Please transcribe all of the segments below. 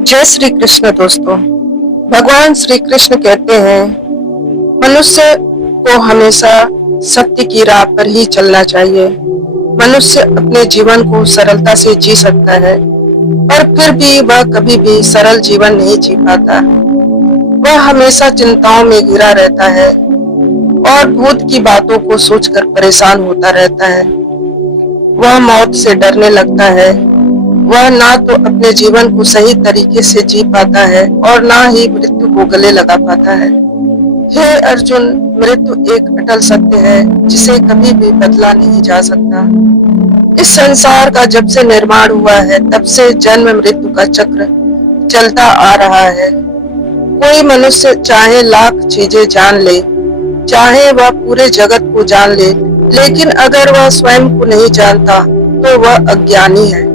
जय श्री कृष्ण दोस्तों। भगवान श्री कृष्ण कहते हैं मनुष्य को हमेशा सत्य की राह पर ही चलना चाहिए। मनुष्य अपने जीवन को सरलता से जी सकता है, पर फिर भी वह कभी भी सरल जीवन नहीं जी पाता। वह हमेशा चिंताओं में घिरा रहता है और भूत की बातों को सोचकर परेशान होता रहता है। वह मौत से डरने लगता है। वह ना तो अपने जीवन को सही तरीके से जी पाता है और ना ही मृत्यु को गले लगा पाता है। हे अर्जुन, मृत्यु एक अटल सत्य है जिसे कभी भी बदला नहीं जा सकता। इस संसार का जब से निर्माण हुआ है तब से जन्म मृत्यु का चक्र चलता आ रहा है। कोई मनुष्य चाहे लाख चीजें जान ले, चाहे वह पूरे जगत को जान ले, लेकिन अगर वह स्वयं को नहीं जानता तो वह अज्ञानी है।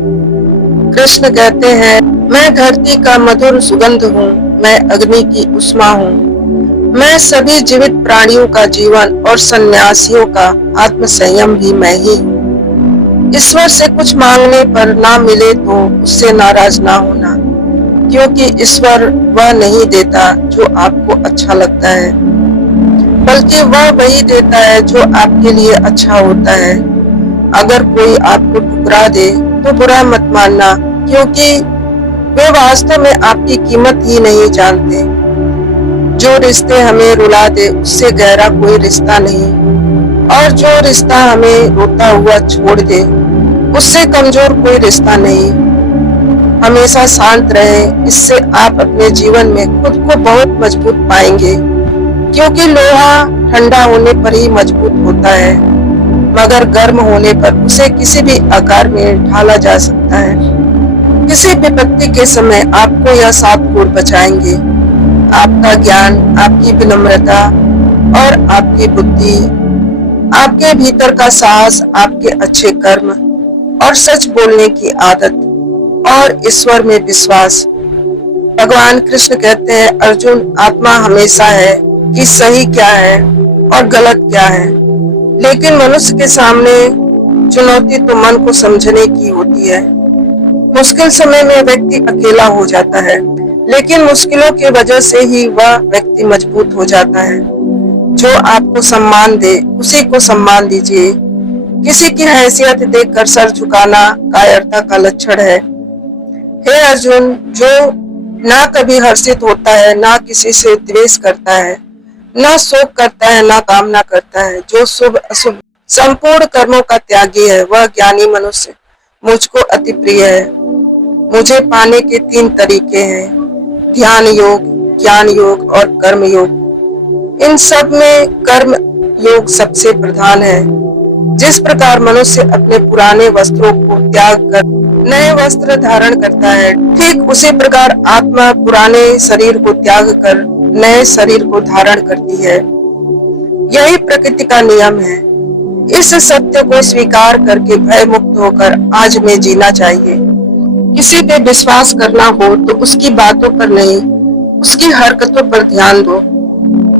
कृष्ण कहते हैं, मैं धरती का मधुर सुगंध हूँ, मैं अग्नि की उष्मा हूँ, मैं सभी जीवित प्राणियों का जीवन और सन्यासियों का आत्म संयम भी मैं ही हूँ। ईश्वर से कुछ मांगने पर ना मिले तो उससे नाराज ना होना, क्योंकि ईश्वर वह नहीं देता जो आपको अच्छा लगता है, बल्कि वह वही देता है जो आपके लिए अच्छा होता है। अगर कोई आपको ठुकरा दे तो बुरा मत मानना, क्योंकि वे वास्तव में आपकी कीमत ही नहीं जानते। जो रिश्ते हमें रुला दे उससे गहरा कोई रिश्ता नहीं, और जो रिश्ता हमें रोता हुआ छोड़ दे उससे कमजोर कोई रिश्ता नहीं। हमेशा शांत रहें, इससे आप अपने जीवन में खुद को बहुत मजबूत पाएंगे, क्योंकि लोहा ठंडा होने पर ही मजबूत होता है, मगर गर्म होने पर उसे किसी भी आकार में ढाला जा सकता है। किसी विपत्ति के समय आपको यह 7 गुण बचाएंगे: आपका ज्ञान, आपकी विनम्रता और आपकी बुद्धि, आपके भीतर का साहस, आपके अच्छे कर्म और सच बोलने की आदत और ईश्वर में विश्वास। भगवान कृष्ण कहते हैं, अर्जुन, आत्मा हमेशा है कि सही क्या है और गलत क्या है, लेकिन मनुष्य के सामने चुनौती तो मन को समझने की होती है। मुश्किल समय में व्यक्ति अकेला हो जाता है, लेकिन मुश्किलों की वजह से ही वह व्यक्ति मजबूत हो जाता है। जो आपको सम्मान दे उसी को सम्मान दीजिए। किसी की हैसियत देखकर सर झुकाना कायरता का लक्षण है। हे अर्जुन, जो ना कभी हर्षित होता है, ना किसी से द्वेष करता है, ना शोक करता है, ना कामना करता है, जो शुभ अशुभ संपूर्ण कर्मों का त्यागी है, वह ज्ञानी मनुष्य मुझको अति प्रिय है। मुझे पाने के 3 तरीके हैं: ध्यान योग, ज्ञान योग और कर्म योग। इन सब में कर्म योग सबसे प्रधान है। जिस प्रकार मनुष्य अपने पुराने वस्त्रों को त्याग कर नए वस्त्र धारण करता है, ठीक उसी प्रकार आत्मा पुराने शरीर को त्याग कर नए शरीर को धारण करती है। यही प्रकृति का नियम है। इस सत्य को स्वीकार करके भय मुक्त होकर आज में जीना चाहिए। किसी पे विश्वास करना हो तो उसकी बातों पर नहीं, उसकी हरकतों पर ध्यान दो।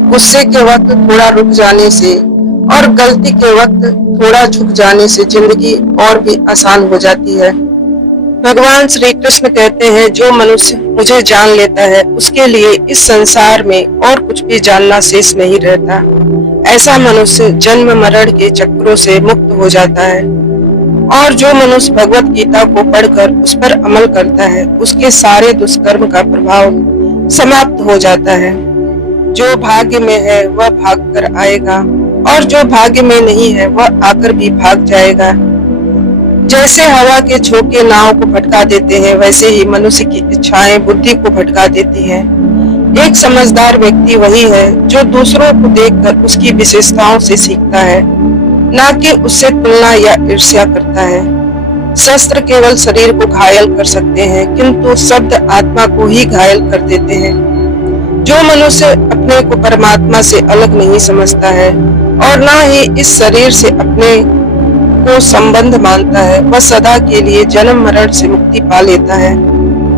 गुस्से के वक्त थोड़ा रुक जाने से और गलती के वक्त थोड़ा झुक जाने से जिंदगी और भी आसान हो जाती है। भगवान श्री कृष्ण कहते हैं, जो मनुष्य मुझे जान लेता है उसके लिए इस संसार में और कुछ भी जानना शेष नहीं रहता। ऐसा मनुष्य जन्म मरण के चक्रों से मुक्त हो जाता है, और जो मनुष्य भगवत गीता को पढ़कर उस पर अमल करता है उसके सारे दुष्कर्म का प्रभाव समाप्त हो जाता है। जो भाग्य में है वह भाग कर आएगा, और जो भाग्य में नहीं है वह आकर भी भाग जाएगा। जैसे हवा के झोंके नाव को भटका देते हैं, वैसे ही मनुष्य की इच्छाएं बुद्धि को भटका देती हैं। एक समझदार व्यक्ति वही है जो दूसरों को देखकर उसकी विशेषताओं से सीखता है, ना कि उससे तुलना या ईर्ष्या करता है। शस्त्र केवल शरीर को घायल कर सकते हैं, किंतु शब्द आत्मा को ही घायल कर देते हैं। जो मनुष्य अपने को परमात्मा से अलग नहीं समझता है और ना ही इस शरीर से अपने को संबंध मानता है, वह सदा के लिए जन्म मरण से मुक्ति पा लेता है।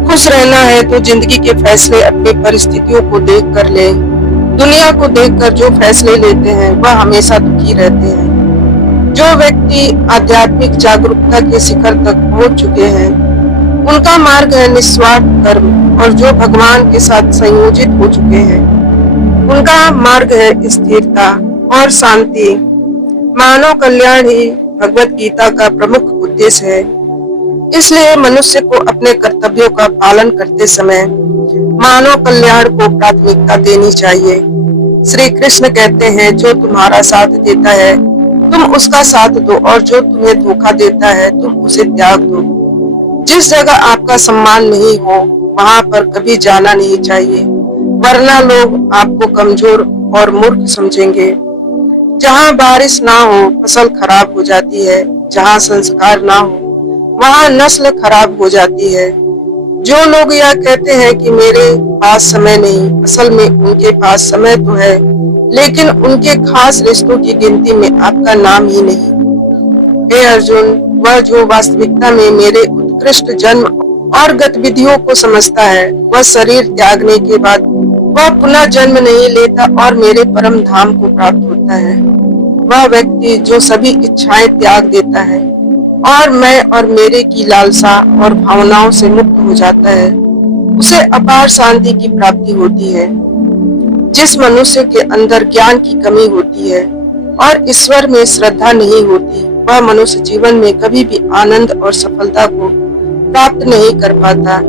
खुश रहना है तो जिंदगी के फैसले अपनी परिस्थितियों को देख कर ले। दुनिया को देखकर जो फैसले लेते हैं वह हमेशा दुखी रहते हैं। जो व्यक्ति आध्यात्मिक जागरूकता के शिखर तक पहुंच चुके हैं उनका मार्ग है निस्वार्थ कर्म, और जो भगवान के साथ संयोजित हो चुके हैं उनका मार्ग है स्थिरता और शांति। मानव कल्याण ही भगवत गीता का प्रमुख उद्देश्य है। इसलिए मनुष्य को अपने कर्तव्यों का पालन करते समय मानव कल्याण को प्राथमिकता देनी चाहिए। श्री कृष्ण कहते हैं, जो तुम्हारा साथ देता है तुम उसका साथ दो, और जो तुम्हें धोखा देता है तुम उसे त्याग दो। जिस जगह आपका सम्मान नहीं हो वहां पर कभी जाना नहीं चाहिए, वरना लोग आपको कमजोर और मूर्ख समझेंगे। जहाँ बारिश ना हो फसल खराब हो जाती है, जहाँ संस्कार ना हो वहाँ नस्ल खराब हो जाती है। जो लोग यह कहते हैं कि मेरे पास समय नहीं, असल में उनके पास समय तो है, लेकिन उनके खास रिश्तों की गिनती में आपका नाम ही नहीं। हे अर्जुन, वह जो वास्तविकता में मेरे उत्कृष्ट जन्म और गतिविधियों को समझता है, वह शरीर त्यागने के बाद वह पुनः जन्म नहीं लेता और मेरे परम धाम को प्राप्त होता है। वह व्यक्ति जो सभी इच्छाएं त्याग देता है और मैं और मेरे की लालसा और भावनाओं से मुक्त हो जाता है, उसे अपार शांति की प्राप्ति होती है। जिस मनुष्य के अंदर ज्ञान की कमी होती है और ईश्वर में श्रद्धा नहीं होती, वह मनुष्य जीवन में कभी भी आनंद और सफलता को प्राप्त नहीं कर पाता।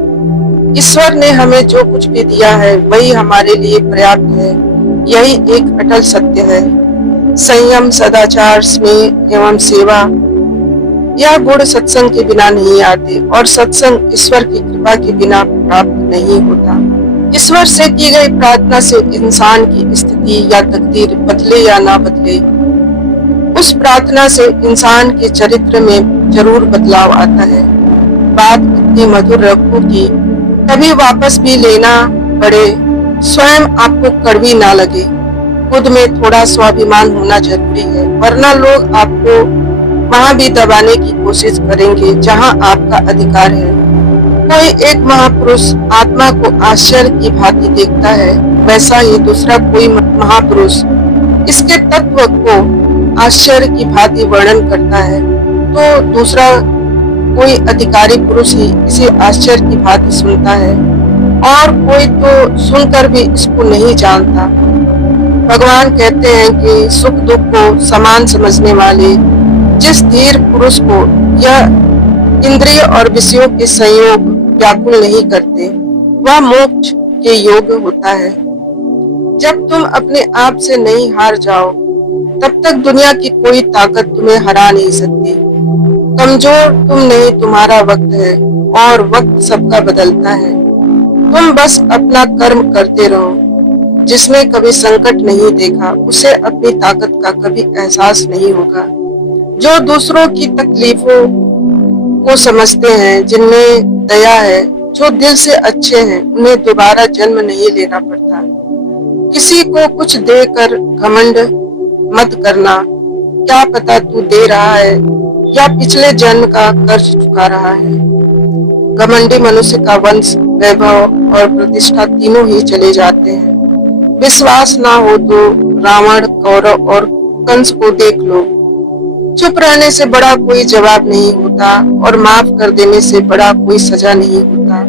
ईश्वर ने हमें जो कुछ भी दिया है वही हमारे लिए पर्याप्त है, यही एक अटल सत्य है। संयम, सदाचार, स्नेह एवं सेवा, यह गुण सत्संग के बिना नहीं आते, और सत्संग ईश्वर की कृपा के बिना प्राप्त नहीं होता। ईश्वर से की गई प्रार्थना से इंसान की स्थिति या तकदीर बदले या ना बदले, उस प्रार्थना से इंसान के चरित्र में जरूर बदलाव आता है। बात इतनी मधुर रखो कि कभी वापस भी लेना पड़े, स्वयं आपको कड़वी ना लगे। खुद में थोड़ा स्वाभिमान होना जरूरी है, वरना लोग आपको वहां भी दबाने की कोशिश करेंगे जहां आपका अधिकार है। कोई एक महापुरुष आत्मा को आश्चर्य की भांति देखता है, वैसा ही दूसरा कोई महापुरुष इसके तत्व को आश्चर्य की भांति वर्णन करता है, तो दूसरा कोई अधिकारी पुरुष ही इसे आश्चर्य की भांति सुनता है, और कोई तो सुनकर भी इसको नहीं जानता। भगवान कहते हैं कि सुख दुख को समान समझने वाले जिस धीर पुरुष को यह इंद्रिय और विषयों के संयोग व्याकुल नहीं करते, वह मोक्ष के योग्य होता है। जब तुम अपने आप से नहीं हार जाओ, तब तक दुनिया की कोई ताकत तुम्हें हरा नहीं सकती। कमजोर तुम नहीं, तुम्हारा वक्त है, और वक्त सबका बदलता है। तुम बस अपना कर्म करते रहो। जिसने कभी संकट नहीं देखा, उसे अपनी ताकत का कभी एहसास नहीं होगा। जो दूसरों की तकलीफों को समझते हैं, जिनमें दया है, जो दिल से अच्छे हैं, उन्हें दोबारा जन्म नहीं लेना पड़ता। किसी को कुछ देकर घमंड मत करना, क्या पता तू दे रहा है या पिछले जन्म का कर्ज चुका रहा है। घमंडी मनुष्य का वंश, वैभव और प्रतिष्ठा तीनों ही चले जाते हैं। विश्वास ना हो तो रावण, कौरव और कंस को देख लो। चुप रहने से बड़ा कोई जवाब नहीं होता, और माफ कर देने से बड़ा कोई सजा नहीं होता।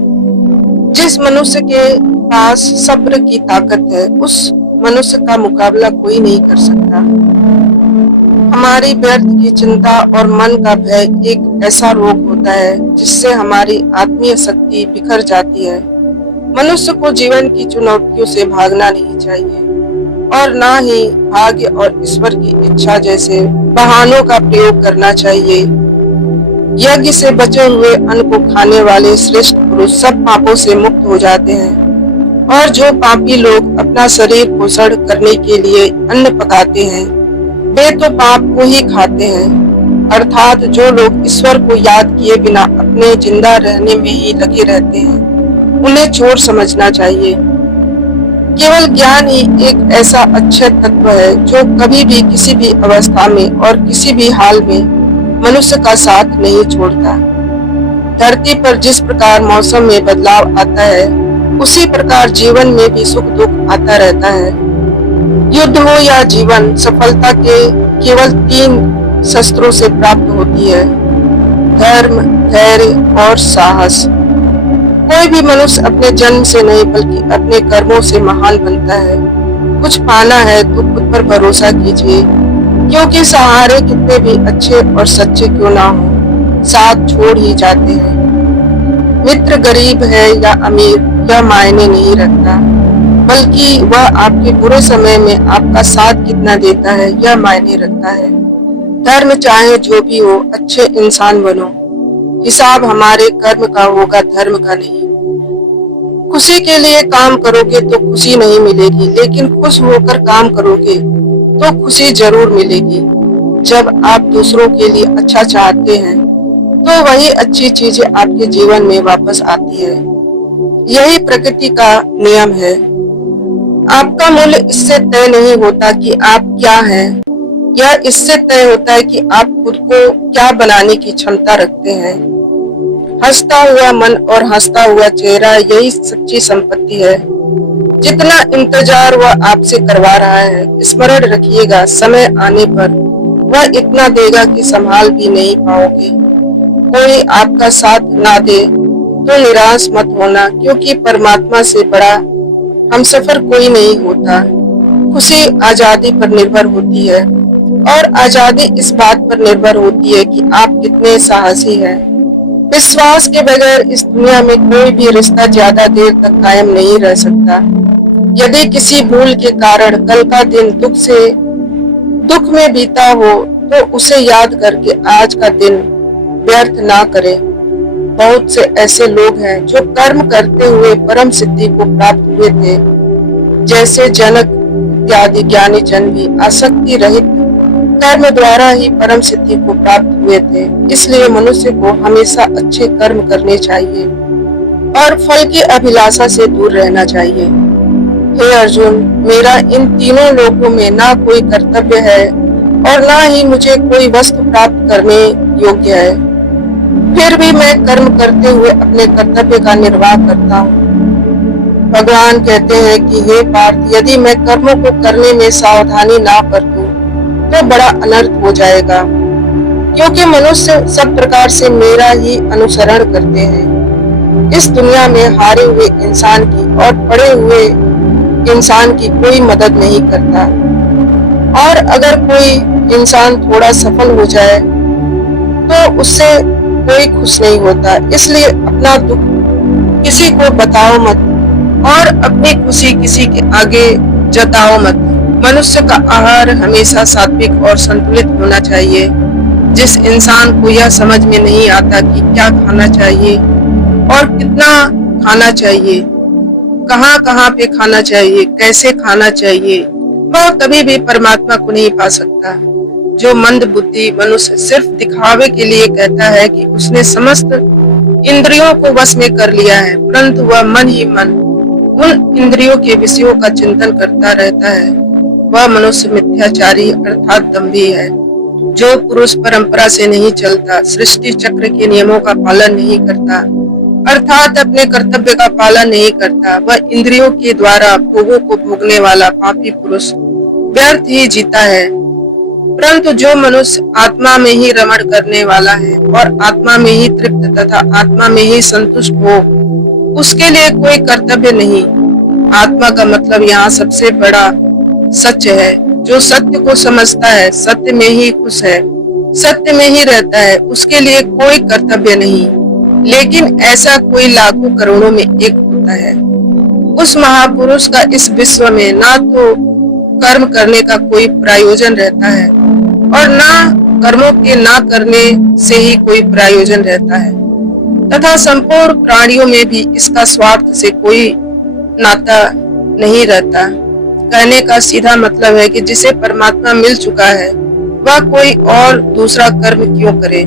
जिस मनुष्य के पास सब्र की ताकत है, उस मनुष्य का मुकाबला कोई नहीं कर सकता। हमारी व्यर्थ की चिंता और मन का भय एक ऐसा रोग होता है जिससे हमारी आत्मीय शक्ति बिखर जाती है। मनुष्य को जीवन की चुनौतियों से भागना नहीं चाहिए, और ना ही भाग्य और ईश्वर की इच्छा जैसे बहानों का प्रयोग करना चाहिए। यज्ञ से बचे हुए अन्न को खाने वाले श्रेष्ठ पुरुष सब पापों से मुक्त हो जाते हैं, और जो पापी लोग अपना शरीर पोषण करने के लिए अन्न पकाते हैं, वे तो पाप को ही खाते हैं। अर्थात जो लोग ईश्वर को याद किए बिना अपने जिंदा रहने में ही लगे रहते हैं, उन्हें चोर समझना चाहिए। केवल ज्ञान ही एक ऐसा अक्षय तत्व है जो कभी भी किसी भी अवस्था में और किसी भी हाल में मनुष्य का साथ नहीं छोड़ता। धरती पर जिस प्रकार मौसम में बदलाव आता है, उसी प्रकार जीवन में भी सुख दुख आता रहता है। युद्ध हो या जीवन, सफलता के केवल 3 शस्त्रों से प्राप्त होती है: धर्म, धैर्य और साहस। कोई भी मनुष्य अपने जन्म से नहीं बल्कि अपने कर्मों से महान बनता है। कुछ पाना है तो खुद पर भरोसा कीजिए, क्योंकि सहारे कितने भी अच्छे और सच्चे क्यों ना हो, साथ छोड़ ही जाते हैं। मित्र गरीब है या अमीर यह मायने नहीं रखता, बल्कि वह आपके बुरे समय में आपका साथ कितना देता है यह मायने रखता है। धर्म चाहे जो भी हो, अच्छे इंसान बनो। हिसाब हमारे कर्म का होगा, धर्म का नहीं। खुशी के लिए काम करोगे तो खुशी नहीं मिलेगी, लेकिन खुश होकर काम करोगे तो खुशी जरूर मिलेगी। जब आप दूसरों के लिए अच्छा चाहते हैं तो वही अच्छी चीजें आपके जीवन में वापस आती है। यही प्रकृति का नियम है। आपका मूल्य इससे तय नहीं होता कि आप क्या हैं, यह इससे तय होता है कि आप खुद को क्या बनाने की क्षमता रखते हैं। हंसता हुआ मन और हंसता हुआ चेहरा यही सच्ची संपत्ति है। जितना इंतजार वह आपसे करवा रहा है, स्मरण रखिएगा समय आने पर वह इतना देगा कि संभाल भी नहीं पाओगे। कोई आपका साथ ना दे तो निराश मत होना, क्योंकि परमात्मा से बड़ा हमसफर कोई नहीं होता। खुशी आजादी पर निर्भर होती है, और आजादी इस बात पर निर्भर होती है कि आप कितने साहसी हैं। विश्वास के बगैर इस दुनिया में कोई भी रिश्ता ज्यादा देर तक कायम नहीं रह सकता। यदि किसी भूल के कारण कल का दिन दुख में बीता हो तो उसे याद करके आज का दिन व्यर्थ ना करें। बहुत से ऐसे लोग हैं जो कर्म करते हुए परम सिद्धि को प्राप्त हुए थे, जैसे जनक इत्यादि ज्ञानी जन भी आसक्ति रहित कर्म द्वारा ही परम सिद्धि को प्राप्त हुए थे। इसलिए मनुष्य को हमेशा अच्छे कर्म करने चाहिए और फल की अभिलाषा से दूर रहना चाहिए। हे अर्जुन, मेरा इन तीनों लोकों में ना कोई कर्तव्य है और ना ही मुझे कोई वस्तु प्राप्त करने योग्य है, फिर भी मैं कर्म करते हुए अपने कर्तव्य का निर्वाह करता हूँ। भगवान कहते हैं कि हे पार्थ, यदि मैं कर्मों को करने में सावधानी ना बरतूं तो बड़ा अनर्थ हो जाएगा, क्योंकि मनुष्य सब प्रकार से मेरा ही अनुसरण करते हैं। इस दुनिया में हारे हुए इंसान की और पड़े हुए इंसान की कोई मदद नहीं करता, और अगर कोई इंसान थोड़ा सफल हो जाए तो उससे कोई खुश नहीं होता। इसलिए अपना दुख किसी को बताओ मत और अपनी खुशी किसी के आगे जताओ मत। मनुष्य का आहार हमेशा सात्विक और संतुलित होना चाहिए। जिस इंसान को यह समझ में नहीं आता कि क्या खाना चाहिए और कितना खाना चाहिए, कहाँ पे खाना चाहिए, कैसे खाना चाहिए, वह कभी भी परमात्मा को नहीं पा सकता। जो मंद बुद्धि मनुष्य सिर्फ दिखावे के लिए कहता है कि उसने समस्त इंद्रियों को वश में कर लिया है, परंतु वह मन ही मन उन इंद्रियों के विषयों का चिंतन करता रहता है, वह मनुष्य मिथ्याचारी अर्थात दंभी है। जो पुरुष परंपरा से नहीं चलता, सृष्टि चक्र के नियमों का पालन नहीं करता, अर्थात अपने कर्तव्य का पालन नहीं करता, वह इंद्रियों के द्वारा भोगों को भोगने वाला पापी पुरुष व्यर्थ ही जीता है। परंतु जो मनुष्य आत्मा में ही रमण करने वाला है और आत्मा में ही तृप्त तथा आत्मा में ही संतुष्ट हो, उसके लिए कोई कर्तव्य नहीं। आत्मा का मतलब यहाँ सबसे बड़ा सत्य है। जो सत्य को समझता है, सत्य में ही खुश है, सत्य में ही रहता है, उसके लिए कोई कर्तव्य नहीं। लेकिन ऐसा कोई लाखों करोड़ों में एक होता है। उस महापुरुष का इस विश्व में ना तो कर्म करने का कोई प्रयोजन रहता है और ना कर्मों के ना करने से ही कोई प्रयोजन रहता है, तथा संपूर्ण प्राणियों में भी इसका स्वार्थ से कोई नाता नहीं रहता। कहने का सीधा मतलब है कि जिसे परमात्मा मिल चुका है वह कोई और दूसरा कर्म क्यों करे।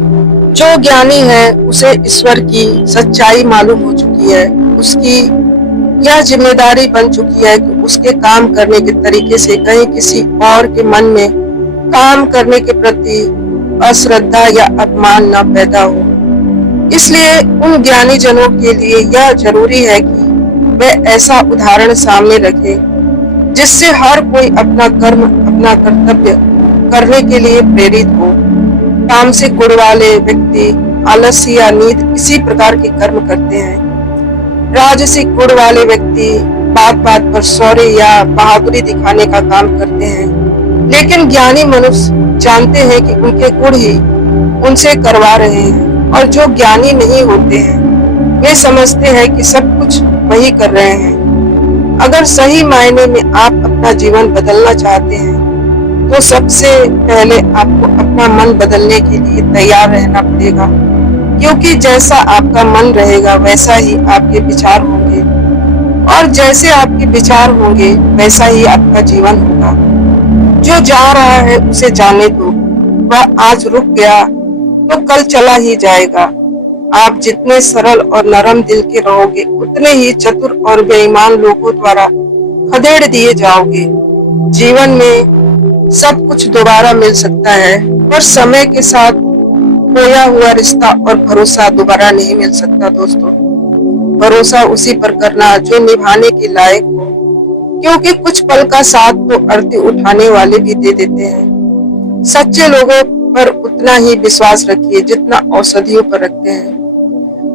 जो ज्ञानी है उसे ईश्वर की सच्चाई मालूम हो चुकी है। उसकी यह जिम्मेदारी बन चुकी है कि उसके काम करने के तरीके से कहीं किसी और के मन में काम करने के प्रति अश्रद्धा या अपमान न पैदा हो। इसलिए उन ज्ञानी जनों के लिए यह जरूरी है कि वे ऐसा उदाहरण सामने रखे जिससे हर कोई अपना कर्म, अपना कर्तव्य करने के लिए प्रेरित हो। तामसिक गुण वाले व्यक्ति आलस्य या नींद इसी प्रकार के कर्म करते हैं। राजसिक गुण वाले व्यक्ति बात बात पर शौर्य या बहादुरी दिखाने का काम करते हैं, लेकिन ज्ञानी मनुष्य जानते हैं कि उनके गुण ही उनसे करवा रहे हैं। और जो ज्ञानी नहीं होते हैं वे समझते हैं कि सब कुछ वही कर रहे हैं। अगर सही मायने में आप अपना जीवन बदलना चाहते हैं तो सबसे पहले आपको अपना मन बदलने के लिए तैयार रहना पड़ेगा, क्योंकि जैसा आपका मन रहेगा वैसा ही आपके विचार होंगे, और जैसे आपके विचार होंगे वैसा ही आपका जीवन होगा। जो जा रहा है उसे जाने दो, वह आज रुक गया तो कल चला ही जाएगा। आप जितने सरल और नरम दिल के रहोगे उतने ही चतुर और बेईमान लोगों द्वारा खदेड़ दिए जाओगे। जीवन में सब कुछ दोबारा मिल सकता है, पर समय के साथ खोया हुआ रिश्ता और भरोसा दोबारा नहीं मिल सकता। दोस्तों, भरोसा उसी पर करना जो निभाने के लायक हो, क्योंकि कुछ पल का साथ तो अर्थी उठाने वाले भी दे देते हैं। सच्चे लोगों पर उतना ही विश्वास रखिए जितना औषधियों पर रखते हैं।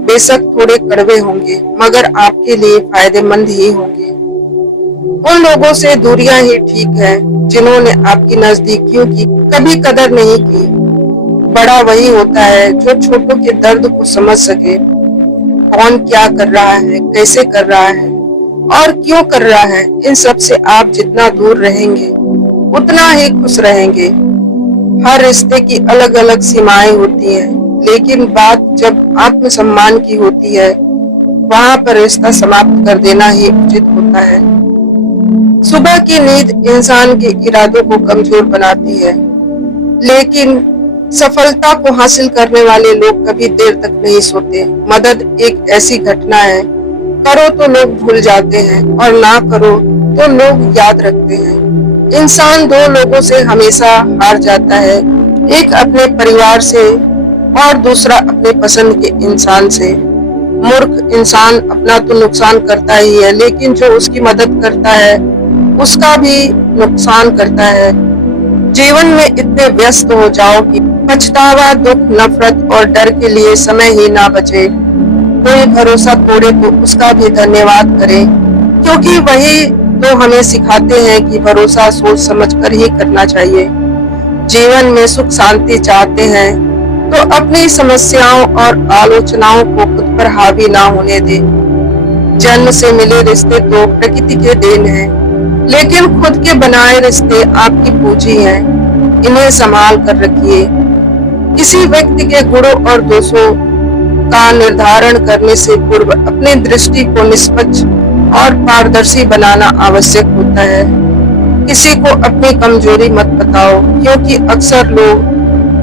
बेशक थोड़े कड़वे होंगे मगर आपके लिए फायदेमंद ही होंगे। उन लोगों से दूरियां ही ठीक है जिन्होंने आपकी नजदीकियों की कभी कदर नहीं की। बड़ा वही होता है जो छोटों के दर्द को समझ सके। कौन क्या कर रहा है, कैसे कर रहा है और क्यों कर रहा है, इन सब से आप जितना दूर रहेंगे उतना ही खुश रहेंगे। हर रिश्ते की अलग अलग सीमाएं होती हैं, लेकिन बात जब आत्मसम्मान की होती है वहां पर रिश्ता समाप्त कर देना ही उचित होता है। सुबह की नींद इंसान के इरादों को कमजोर बनाती है, लेकिन सफलता को हासिल करने वाले लोग कभी देर तक नहीं सोते। मदद एक ऐसी घटना है, करो तो लोग भूल जाते हैं और ना करो तो लोग याद रखते हैं। इंसान दो लोगों से हमेशा हार जाता है, एक अपने परिवार से और दूसरा अपने पसंद के इंसान से। मूर्ख इंसान अपना तो नुकसान करता ही है, लेकिन जो उसकी मदद करता है उसका भी नुकसान करता है। जीवन में इतने व्यस्त हो जाओ कि पछतावा, दुख, नफरत और डर के लिए समय ही ना बचे। कोई भरोसा तोड़े तो उसका भी धन्यवाद करें, क्योंकि वही तो हमें सिखाते हैं कि भरोसा सोच समझ कर ही करना चाहिए। जीवन में सुख शांति चाहते हैं तो अपनी समस्याओं और आलोचनाओं को खुद पर हावी ना होने दे। जन्म से मिले रिश्ते तो प्रकृति के देन हैं, लेकिन खुद के बनाए रिश्ते आपकी पूंजी हैं। इन्हें संभाल कर रखिए। किसी व्यक्ति के गुणों और दोषों का निर्धारण करने से पूर्व अपनी दृष्टि को निष्पक्ष और पारदर्शी बनाना आवश्यक होता है। किसी को अपनी कमजोरी मत बताओ, क्योंकि अक्सर लोग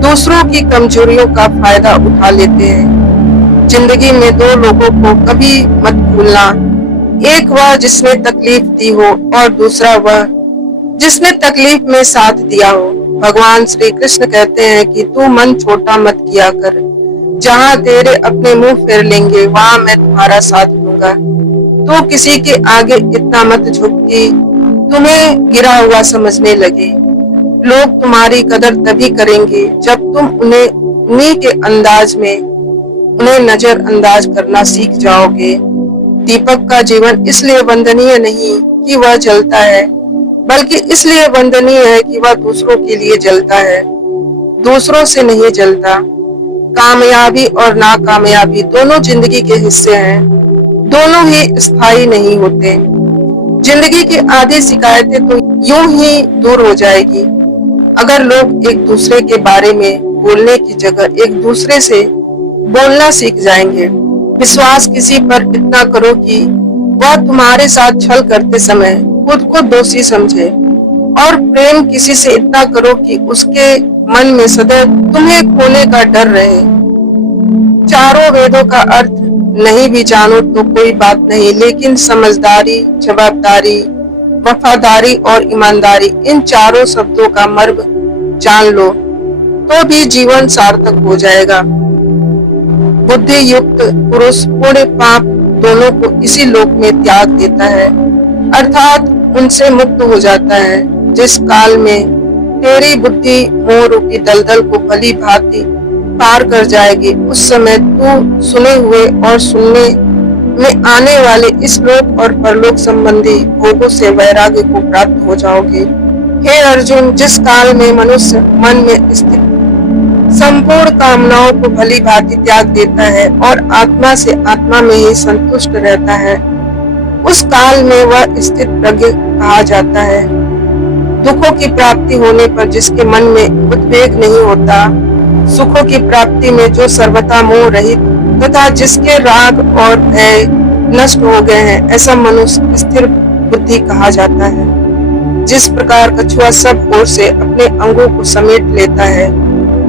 दूसरों की कमजोरियों का फायदा उठा लेते हैं। जिंदगी में दो लोगों को कभी मत भूलना, एक वह जिसने तकलीफ दी हो और दूसरा वह जिसने तकलीफ में साथ दिया हो। भगवान श्री कृष्ण कहते हैं कि तू मन छोटा मत किया कर, जहाँ तेरे अपने मुंह फेर लेंगे वहां मैं तुम्हारा साथ दूंगा। तू किसी के आगे इतना मत झुक कि तुम्हें गिरा हुआ समझने लगे। लोग तुम्हारी कदर तभी करेंगे जब तुम उन्हीं के अंदाज में उन्हें नजरअंदाज करना सीख जाओगे। दीपक का जीवन इसलिए वंदनीय नहीं कि वह जलता है, बल्कि इसलिए वंदनीय है कि वह दूसरों के लिए जलता है, दूसरों से नहीं जलता। कामयाबी और नाकामयाबी दोनों जिंदगी के हिस्से हैं, दोनों ही स्थायी नहीं होते। जिंदगी की आधी शिकायतें तो यूं ही दूर हो जाएगी अगर लोग एक दूसरे के बारे में बोलने की जगह एक दूसरे से बोलना सीख जाएंगे। विश्वास किसी पर इतना करो कि वह तुम्हारे साथ छल करते समय खुद को दोषी समझे, और प्रेम किसी से इतना करो कि उसके मन में सदैव तुम्हें खोने का डर रहे। चारों वेदों का अर्थ नहीं भी जानो तो कोई बात नहीं, लेकिन समझदारी, जवाबदारी, वफादारी और ईमानदारी, इन चारों शब्दों का मर्म जान लो तो भी जीवन सार्थक हो जाएगा। बुद्धि युक्त पुरुष पुण्य पाप दोनों को इसी लोक में त्याग देता है, अर्थात उनसे मुक्त हो जाता है। जिस काल में तेरी बुद्धि मोह रूपी दलदल को भली भांति पार कर जाएगी, उस समय तू सुने हुए और सुनने में आने वाले इस लोक और परलोक संबंधी भोगों से वैराग्य को प्राप्त हो जाओगे। हे अर्जुन, जिस काल में मनुष्य मन में स्थित संपूर्ण कामनाओं को भली भांति त्याग देता है और आत्मा से आत्मा में ही संतुष्ट रहता है, उस काल में वह स्थित प्रज्ञ कहा जाता है। दुखों की प्राप्ति होने पर जिसके मन में उद्वेग नहीं होता, सुखों की प्राप्ति में जो सर्वथा मोह रहित तथा जिसके राग और भय नष्ट हो गए हैं, ऐसा मनुष्य स्थिर बुद्धि कहा जाता है। जिस प्रकार कछुआ सब ओर से अपने अंगों को समेट लेता है,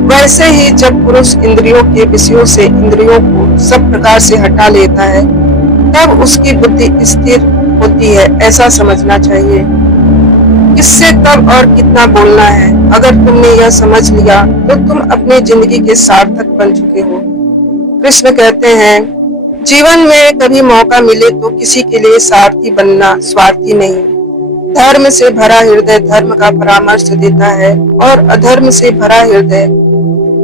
वैसे ही जब पुरुष इंद्रियों के विषयों से इंद्रियों को सब प्रकार से हटा लेता है, तब उसकी बुद्धि स्थिर होती है, ऐसा समझना चाहिए। इससे कब और कितना बोलना है, अगर तुमने यह समझ लिया तो तुम अपनी जिंदगी के सार्थक बन चुके हो। कृष्ण कहते हैं, जीवन में कभी मौका मिले तो किसी के लिए सारथी बनना, स्वार्थी नहीं। धर्म से भरा हृदय धर्म का परामर्श देता है और अधर्म से भरा हृदय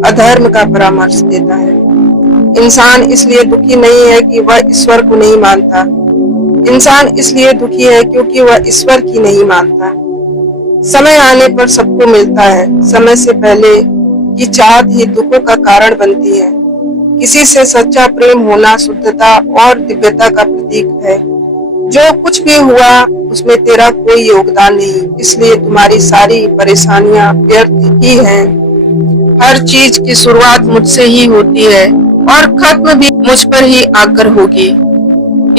अधर्म का परामर्श देता है। इंसान इसलिए दुखी नहीं है कि वह ईश्वर को नहीं मानता, इंसान इसलिए दुखी है क्योंकि वह ईश्वर की नहीं मानता। समय आने पर सबको मिलता है, समय से पहले की चाहत ही दुखों का कारण बनती है। किसी से सच्चा प्रेम होना शुद्धता और दिव्यता का प्रतीक है। जो कुछ भी हुआ उसमें तेरा कोई योगदान नहीं, इसलिए तुम्हारी सारी परेशानियां व्यर्थ ही हैं। हर चीज की शुरुआत मुझसे ही होती है और खत्म भी मुझ पर ही आकर होगी।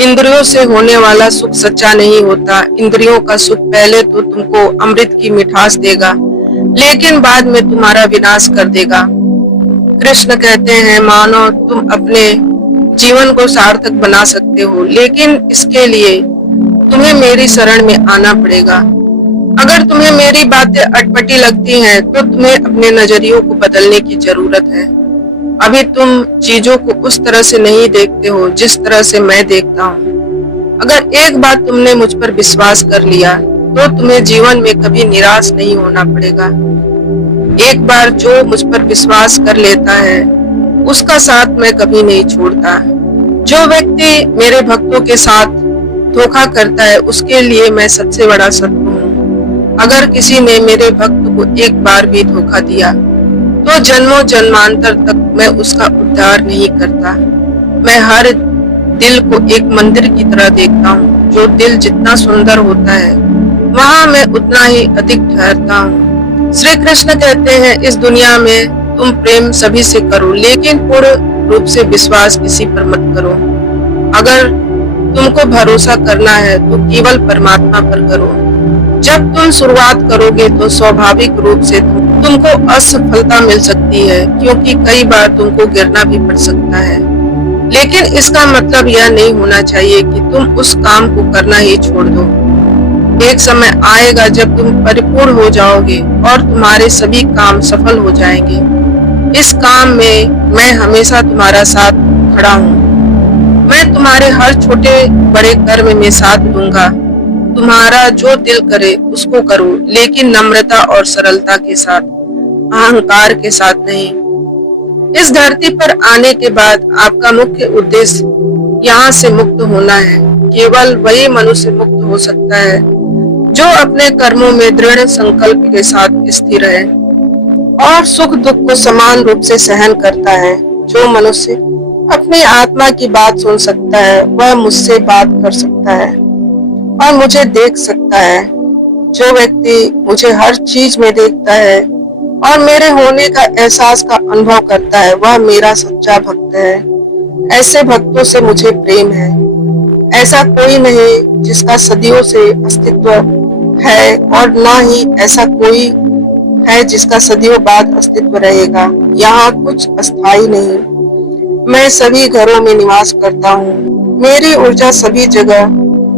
इंद्रियों से होने वाला सुख सच्चा नहीं होता। इंद्रियों का सुख पहले तो तुमको अमृत की मिठास देगा, लेकिन बाद में तुम्हारा विनाश कर देगा। कृष्ण कहते हैं, मानो तुम अपने जीवन को सार्थक बना सकते हो, लेकिन इसके लिए तुम्हें मेरी शरण में आना पड़ेगा। अगर तुम्हें मेरी बातें अटपटी लगती हैं, तो तुम्हें अपने नजरियों को बदलने की जरूरत है। अभी तुम चीजों को उस तरह से नहीं देखते हो जिस तरह से मैं देखता हूँ। अगर एक बात तुमने मुझ पर विश्वास कर लिया, तो तुम्हें जीवन में कभी निराश नहीं होना पड़ेगा। एक बार जो मुझ पर विश्वास कर लेता है, उसका साथ मैं कभी नहीं छोड़ता। जो व्यक्ति मेरे भक्तों के साथ धोखा करता है, उसके लिए मैं सबसे बड़ा शत्रु हूँ। अगर किसी ने मेरे भक्त को एक बार भी धोखा दिया, तो जन्मों जन्मांतर तक मैं उसका उद्धार नहीं करता। मैं हर दिल को एक मंदिर की तरह देखता हूँ। जो दिल जितना सुंदर होता है, वहाँ मैं उतना ही अधिक ठहरता हूँ। श्री कृष्ण कहते हैं, इस दुनिया में तुम प्रेम सभी से करो, लेकिन पूर्ण रूप से विश्वास किसी पर मत करो। अगर तुमको भरोसा करना है तो केवल परमात्मा पर करो। जब तुम शुरुआत करोगे तो स्वाभाविक रूप से तुमको असफलता मिल सकती है, क्योंकि कई बार तुमको गिरना भी पड़ सकता है। लेकिन इसका मतलब यह नहीं होना चाहिए कि तुम उस काम को करना ही छोड़ दो। एक समय आएगा जब तुम परिपूर्ण हो जाओगे और तुम्हारे सभी काम सफल हो जाएंगे। इस काम में मैं हमेशा तुम्हारा साथ खड़ा हूँ। मैं तुम्हारे हर छोटे बड़े कर्म में साथ दूंगा। तुम्हारा जो दिल करे उसको करो, लेकिन नम्रता और सरलता के साथ, अहंकार के साथ नहीं। इस धरती पर आने के बाद आपका मुख्य उद्देश्य यहाँ से मुक्त होना है। केवल वही मनुष्य मुक्त हो सकता है जो अपने कर्मों में दृढ़ संकल्प के साथ स्थिर है और सुख दुख को समान रूप से सहन करता है। जो मनुष्य अपनी आत्मा की बात सुन सकता है, वह मुझसे बात कर सकता है और मुझे देख सकता है। जो व्यक्ति मुझे हर चीज में देखता है और मेरे होने का एहसास का अनुभव करता है, वह मेरा सच्चा भक्त है। ऐसे भक्तों से मुझे प्रेम है। ऐसा कोई नहीं जिसका सदियों से अस्तित्व है और ना ही ऐसा कोई है जिसका सदियों बाद अस्तित्व रहेगा। यहाँ कुछ अस्थायी नहीं। मैं सभी घरों में निवास करता हूँ। मेरी ऊर्जा सभी जगह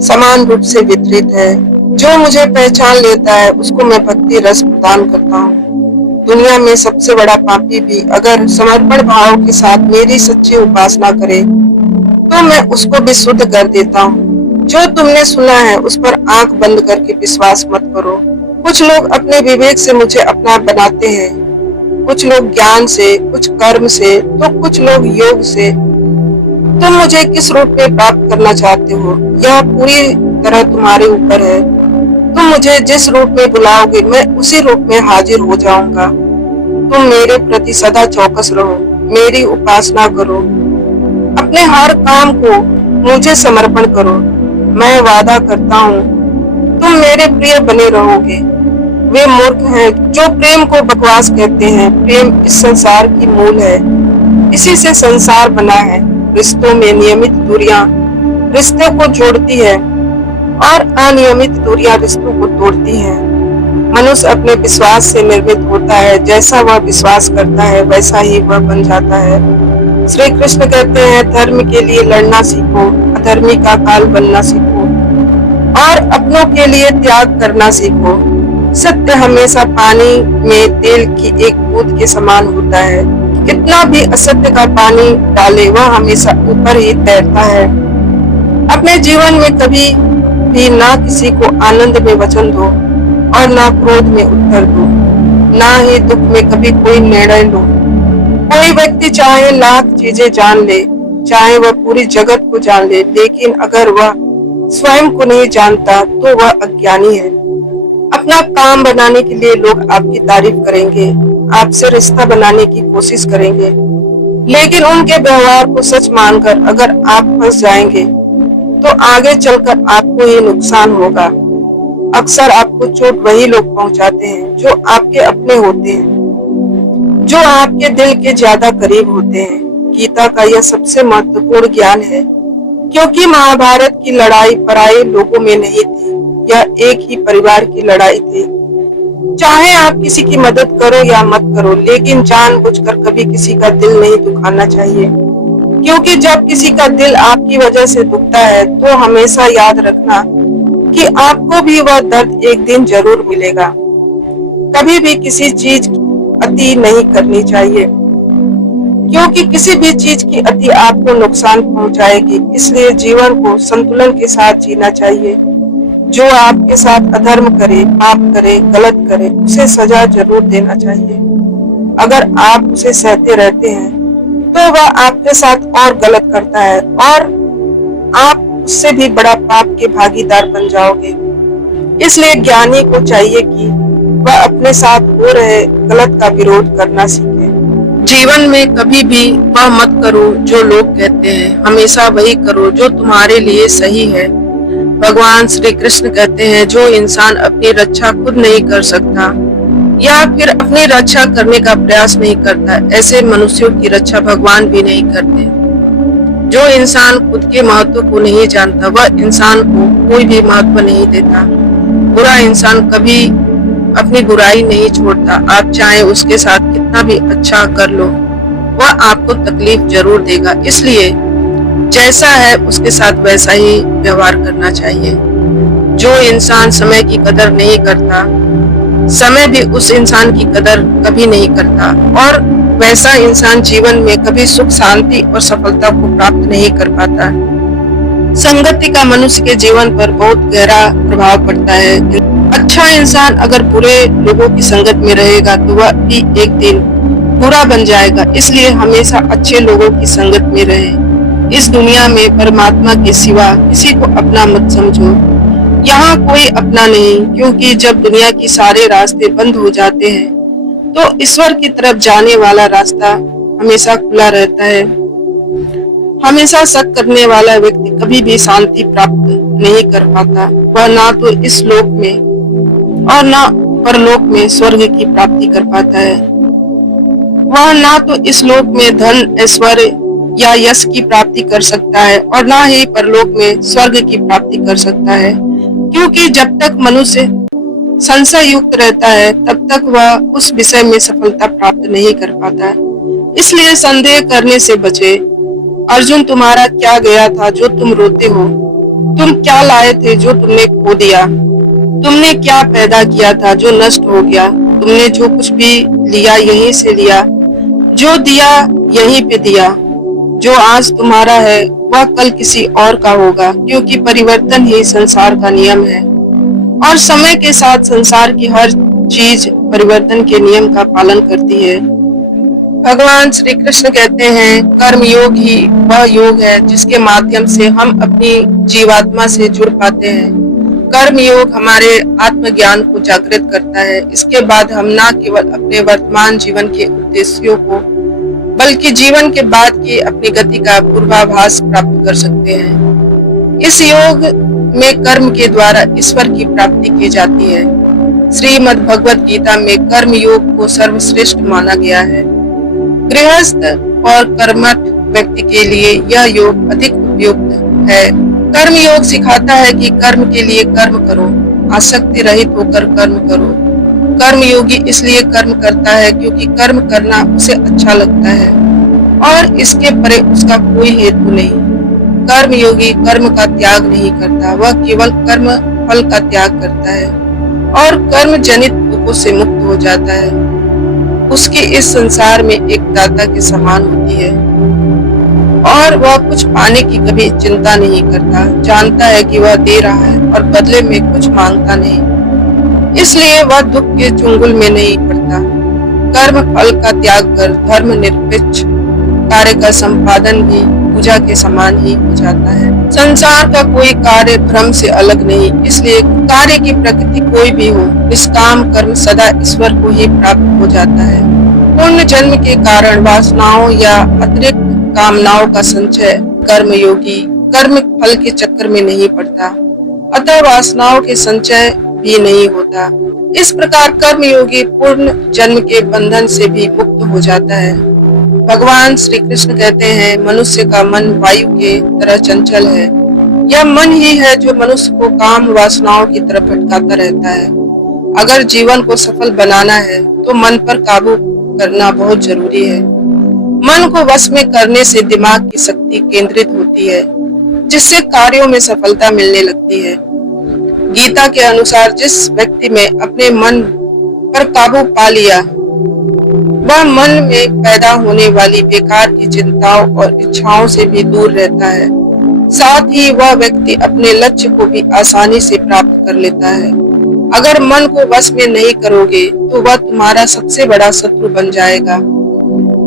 समान रूप से वितरित है। जो मुझे पहचान लेता है, उसको मैं भक्ति रस प्रदान करता हूँ। दुनिया में सबसे बड़ा पापी भी अगर समर्पण भाव के साथ मेरी सच्ची उपासना करे, तो मैं उसको भी शुद्ध कर देता हूँ। जो तुमने सुना है उस पर आंख बंद करके विश्वास मत करो। कुछ लोग अपने विवेक से मुझे अपना बनाते हैं, कुछ लोग ज्ञान से, कुछ कर्म से, तो कुछ लोग योग से। तुम मुझे किस रूप में प्राप्त करना चाहते हो, यह पूरी तरह तुम्हारे ऊपर है। तुम मुझे जिस रूप में बुलाओगे, मैं उसी रूप में हाजिर हो जाऊंगा। तुम मेरे प्रति सदा चौकस रहो, मेरी उपासना करो, अपने हर काम को मुझे समर्पण करो। मैं वादा करता हूँ तुम मेरे प्रिय बने रहोगे। वे मूर्ख हैं जो प्रेम को बकवास कहते हैं। प्रेम इस संसार की मूल है, इसी से संसार बना है। रिश्तों में नियमित दूरियां रिश्ते को जोड़ती है और अनियमित दूरियां रिश्तों को तोड़ती हैं। मनुष्य अपने विश्वास से निर्मित होता है, जैसा वह विश्वास करता है वैसा ही वह बन जाता है। श्री कृष्ण कहते हैं, धर्म के लिए लड़ना सीखो, अधर्मी का काल बनना सीखो और अपनों के लिए त्याग करना सीखो। सत्य हमेशा पानी में तेल की एक बूंद के समान होता है। कितना भी असत्य का पानी डाले, वह हमेशा ऊपर ही तैरता है। अपने जीवन में कभी भी ना किसी को आनंद में वचन दो और ना क्रोध में उत्तर दो, ना ही दुख में कभी कोई निर्णय लो। कोई व्यक्ति चाहे लाख चीजें जान ले, चाहे वह पूरी जगत को जान ले, लेकिन अगर वह स्वयं को नहीं जानता तो वह अज्ञानी है। अपना काम बनाने के लिए लोग आपकी तारीफ करेंगे, आपसे रिश्ता बनाने की कोशिश करेंगे, लेकिन उनके व्यवहार को सच मानकर अगर आप फंस जाएंगे तो आगे चलकर आपको ही नुकसान होगा। अक्सर आपको चोट वही लोग पहुंचाते हैं जो आपके अपने होते हैं, जो आपके दिल के ज्यादा करीब होते हैं। गीता का यह सबसे महत्वपूर्ण ज्ञान है, क्योंकि महाभारत की लड़ाई पराये लोगों में नहीं थी, यह एक ही परिवार की लड़ाई थी। चाहे आप किसी की मदद करो या मत करो, लेकिन जानबूझकर कभी किसी का दिल नहीं दुखाना चाहिए, क्योंकि जब किसी का दिल आपकी वजह से दुखता है तो हमेशा याद रखना कि आपको भी वह दर्द एक दिन जरूर मिलेगा। कभी भी किसी चीज की अति नहीं करनी चाहिए, क्योंकि किसी भी चीज की अति आपको नुकसान पहुंचाएगी। इसलिए जीवन को संतुलन के साथ जीना चाहिए। जो आपके साथ अधर्म करे, पाप करे, गलत करे, उसे सजा जरूर देना चाहिए। अगर आप उसे सहते रहते हैं तो वह आपके साथ और गलत करता है और आप उससे भी बड़ा पाप के भागीदार बन जाओगे। इसलिए ज्ञानी को चाहिए कि वह अपने साथ हो रहे गलत का विरोध करना सीखे। जीवन में कभी भी वह मत करो जो लोग कहते हैं, हमेशा वही करो जो तुम्हारे लिए सही है। भगवान श्री कृष्ण कहते हैं, जो इंसान अपनी रक्षा खुद नहीं कर सकता या फिर अपनी रक्षा करने का प्रयास नहीं करता, ऐसे मनुष्यों की रक्षा भगवान भी नहीं करते। जो इंसान खुद के महत्व को नहीं जानता, वह इंसान को कोई भी महत्व नहीं देता। बुरा इंसान कभी अपनी बुराई नहीं छोड़ता। आप चाहे उसके साथ कितना भी अच्छा कर लो, वह आपको तकलीफ जरूर देगा। इसलिए जैसा है उसके साथ वैसा ही व्यवहार करना चाहिए। जो इंसान समय की कदर नहीं करता, समय भी उस इंसान की कदर कभी नहीं करता और वैसा इंसान जीवन में कभी सुख, शांति और सफलता को प्राप्त नहीं कर पाता। संगति का मनुष्य के जीवन पर बहुत गहरा प्रभाव पड़ता है। अच्छा इंसान अगर बुरे लोगों की संगत में रहेगा तो वह भी एक दिन बुरा बन जाएगा। इसलिए हमेशा अच्छे लोगों की संगत में रहे। इस दुनिया में परमात्मा के सिवा किसी को अपना मत समझो। यहाँ कोई अपना नहीं, क्योंकि जब दुनिया की सारे रास्ते बंद हो जाते हैं तो ईश्वर की तरफ जाने वाला रास्ता हमेशा खुला रहता है। हमेशा शक करने वाला व्यक्ति कभी भी शांति प्राप्त नहीं कर पाता। वह ना तो इस लोक में और ना परलोक में स्वर्ग की प्राप्ति कर पाता है। वह ना तो इस लोक में धन, ऐश्वर्य या यश की प्राप्ति कर सकता है और ना ही परलोक में स्वर्ग की प्राप्ति कर सकता है, क्योंकि जब तक मनुष्य संशय युक्त रहता है तब तक वह उस विषय में सफलता प्राप्त नहीं कर पाता है। इसलिए संदेह करने से बचे। अर्जुन, तुम्हारा क्या गया था जो तुम रोते हो? तुम क्या लाए थे जो तुमने खो दिया? तुमने क्या पैदा किया था जो नष्ट हो गया? तुमने जो कुछ भी लिया यहीं से लिया, जो दिया यहीं पे दिया। जो आज तुम्हारा है वह कल किसी और का होगा, क्योंकि परिवर्तन ही संसार का नियम है और समय के साथ संसार की हर चीज परिवर्तन के नियम का पालन करती है। भगवान श्री कृष्ण कहते हैं कर्म योग ही वह योग है जिसके माध्यम से हम अपनी जीवात्मा से जुड़ पाते हैं। कर्म योग हमारे आत्मज्ञान को जागृत करता है। इसके बाद हम न केवल अपने वर्तमान जीवन के उद्देश्यों को बल्कि जीवन के बाद की अपनी गति का पूर्वाभास प्राप्त कर सकते हैं। इस योग में कर्म के द्वारा ईश्वर की प्राप्ति की जाती है। श्रीमद् भगवत गीता में कर्म योग को सर्वश्रेष्ठ माना गया है। गृहस्थ और कर्मठ व्यक्ति के लिए यह योग अधिक उपयुक्त है। कर्म योग सिखाता है कि कर्म के लिए कर्म करो, आसक्ति रहित होकर कर्म करो। कर्म योगी इसलिए कर्म करता है क्योंकि कर्म करना उसे अच्छा लगता है और इसके परे उसका कोई हेतु नहीं। कर्म योगी कर्म का त्याग नहीं करता, वह केवल कर्म फल का त्याग करता है और कर्म जनित दुखों से मुक्त हो जाता है। उसकी इस संसार में एक दाता के समान होती है और वह कुछ पाने की कभी चिंता नहीं करता। जानता है कि वह दे रहा है और बदले में कुछ मांगता नहीं, इसलिए वह दुख के चुंगल में नहीं पड़ता। कर्म फल का त्याग कर धर्म निरपेक्ष कार्य का संपादन भी पूजा के समान ही हो जाता है। संसार का कोई कार्य भ्रम से अलग नहीं, इसलिए कार्य की प्रकृति कोई भी हो, निष्काम कर्म सदा ईश्वर को ही प्राप्त हो जाता है। पूर्ण जन्म के कारण वासनाओं या अतिरिक्त कामनाओं का संचय कर्म योगी कर्म फल के चक्कर में नहीं पड़ता, अतः वासनाओं के संचय भी नहीं होता। इस प्रकार कर्म योगी पूर्ण जन्म के बंधन से भी मुक्त हो जाता है। भगवान श्री कृष्ण कहते हैं मनुष्य का मन वायु के तरह चंचल है। यह मन ही है जो मनुष्य को काम वासनाओं की तरफ भटकाता रहता है। अगर जीवन को सफल बनाना है तो मन पर काबू करना बहुत जरूरी है। मन को वश में करने से दिमाग की शक्ति केंद्रित होती है, जिससे कार्यों में सफलता मिलने लगती है। गीता के अनुसार जिस व्यक्ति में अपने मन पर काबू पा लिया, वह मन में पैदा होने वाली बेकार की चिंताओं और इच्छाओं से भी दूर रहता है। साथ ही वह व्यक्ति अपने लक्ष्य को भी आसानी से प्राप्त कर लेता है। अगर मन को वश में नहीं करोगे तो वह तुम्हारा सबसे बड़ा शत्रु बन जाएगा।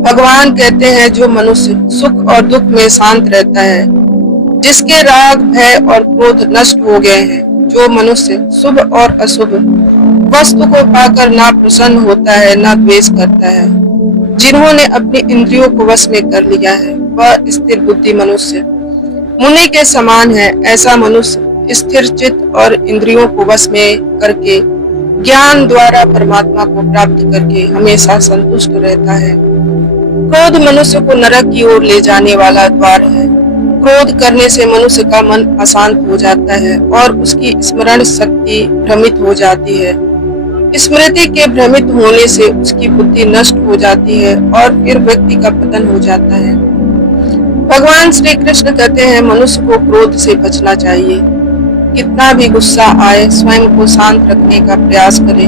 भगवान कहते हैं जो मनुष्य सुख और दुख में शांत रहता है, जिसके राग भय और क्रोध नष्ट हो गए हैं, जो मनुष्य शुभ और अशुभ वस्तु को पाकर ना प्रसन्न होता है ना द्वेष करता है, जिन्होंने अपनी इंद्रियों को वश में कर लिया है, वह स्थिर बुद्धि मनुष्य मुनि के समान है। ऐसा मनुष्य स्थिर चित्त और इंद्रियों को वश में करके ज्ञान द्वारा परमात्मा को प्राप्त करके हमेशा संतुष्ट रहता है। क्रोध मनुष्य को नरक की ओर ले जाने वाला द्वार है। क्रोध करने से मनुष्य का मन अशांत हो जाता है और उसकी स्मरण शक्ति भ्रमित हो जाती है। स्मृति के भ्रमित होने से उसकी बुद्धि नष्ट हो जाती है और फिर व्यक्ति का पतन हो जाता है। भगवान श्री कृष्ण कहते हैं मनुष्य को क्रोध से बचना चाहिए। कितना भी गुस्सा आए स्वयं को शांत रखने का प्रयास करें।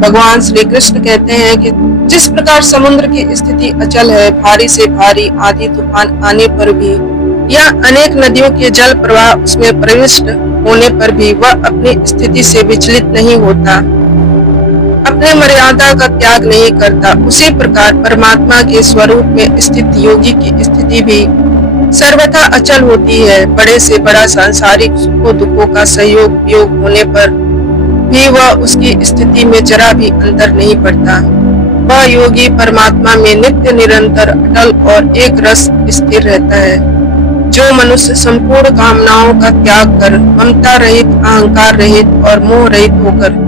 भगवान श्री कृष्ण कहते हैं कि जिस प्रकार समुद्र की स्थिति अचल है, भारी से भारी आंधी तूफान आने पर भी या अनेक नदियों के जल प्रवाह उसमें प्रविष्ट होने पर भी वह अपनी स्थिति से विचलित नहीं होता, अपने मर्यादा का त्याग नहीं करता, उसी प्रकार परमात्मा के स्वरूप में स्थित योगी की स्थिति भी सर्वथा अचल होती है। बड़े से बड़ा सांसारिक सुखों दुखों का सहयोग वियोग होने पर भी वह उसकी स्थिति में जरा भी अंतर नहीं पड़ता। वह योगी परमात्मा में नित्य निरंतर अटल और एक रस स्थिर रहता है। जो मनुष्य संपूर्ण कामनाओं का त्याग कर ममता रहित, अहंकार रहित और मोह रहित होकर